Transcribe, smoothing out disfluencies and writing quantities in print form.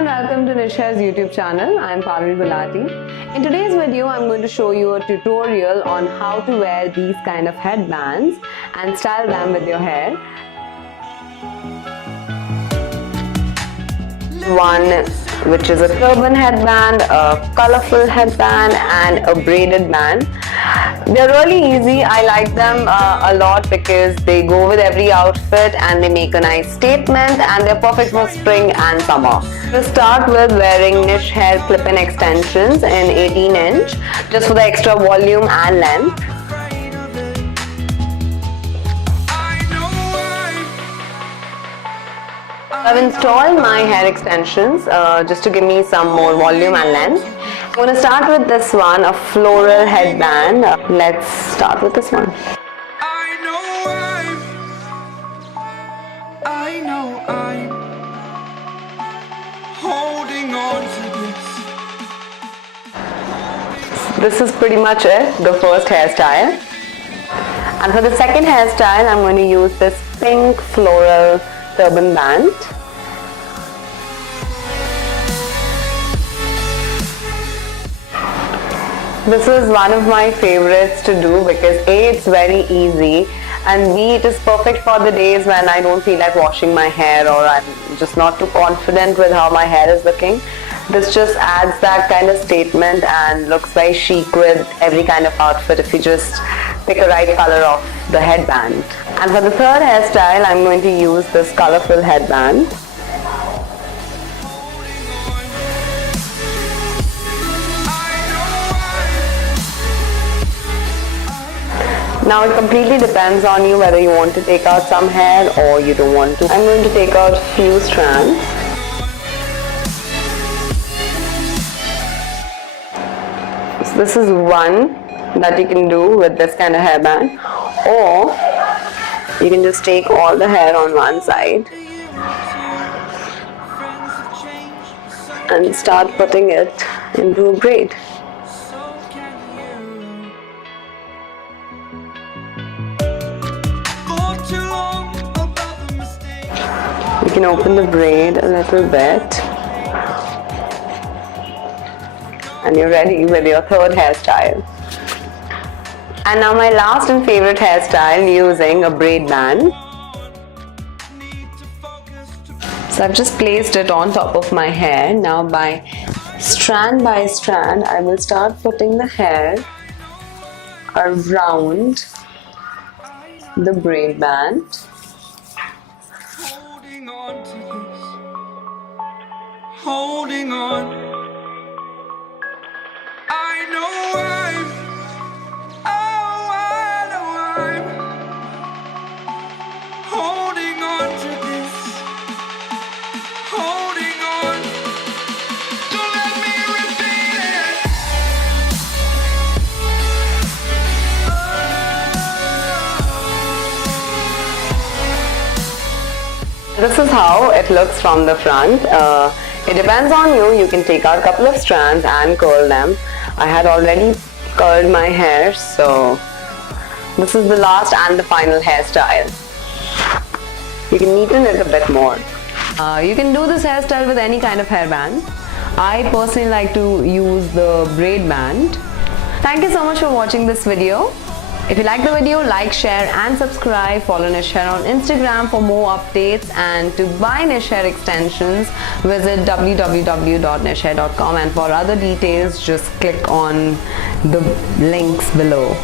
and welcome to Nish Hair's YouTube channel. I am Parul Gulati. In today's video, I'm going to show you a tutorial on how to wear these kind of headbands and style them with your hair. One which is a turban headband, a colorful headband and a braided band. They're really easy. I like them a lot because they go with every outfit and they make a nice statement, and they're perfect for spring and summer. We'll start with wearing Nish Hair clip-in extensions in 18-inch just for the extra volume and length. I've installed my hair extensions just to give me some more volume and length. I'm going to start with this one, a floral headband. Let's start with this one. I know I'm holding on to this. This is pretty much it, the first hairstyle. And for the second hairstyle, I'm going to use this pink floral turban band. This is one of my favorites to do because A, it's very easy, and B, it is perfect for the days when I don't feel like washing my hair or I'm just not too confident with how my hair is looking. This just adds that kind of statement and looks very chic with every kind of outfit if you just pick a right color of the headband. And for the third hairstyle, I'm going to use this colorful headband. Now it completely depends on you whether you want to take out some hair or you don't want to. I'm going to take out a few strands. So this is one that you can do with this kind of hairband, or you can just take all the hair on one side and start putting it into a braid. You can open the braid a little bit and you're ready with your third hairstyle. And now my last and favorite hairstyle, using a braid band. So I've just placed it on top of my hair. Now by strand, I will start putting the hair around the braid band. Holding on. I know I'm holding on to this. Holding on. Don't let me repeat it. This is how it looks from the front. It depends on you. You can take out a couple of strands and curl them. I had already curled my hair, so this is the last and the final hairstyle. You can neaten it a bit more. You can do this hairstyle with any kind of hairband. I personally like to use the braid band. Thank you so much for watching this video. If you like the video, like, share and subscribe. Follow Nish Hair on Instagram for more updates, and to buy Nish Hair extensions, visit www.nishhair.com, and for other details just click on the links below.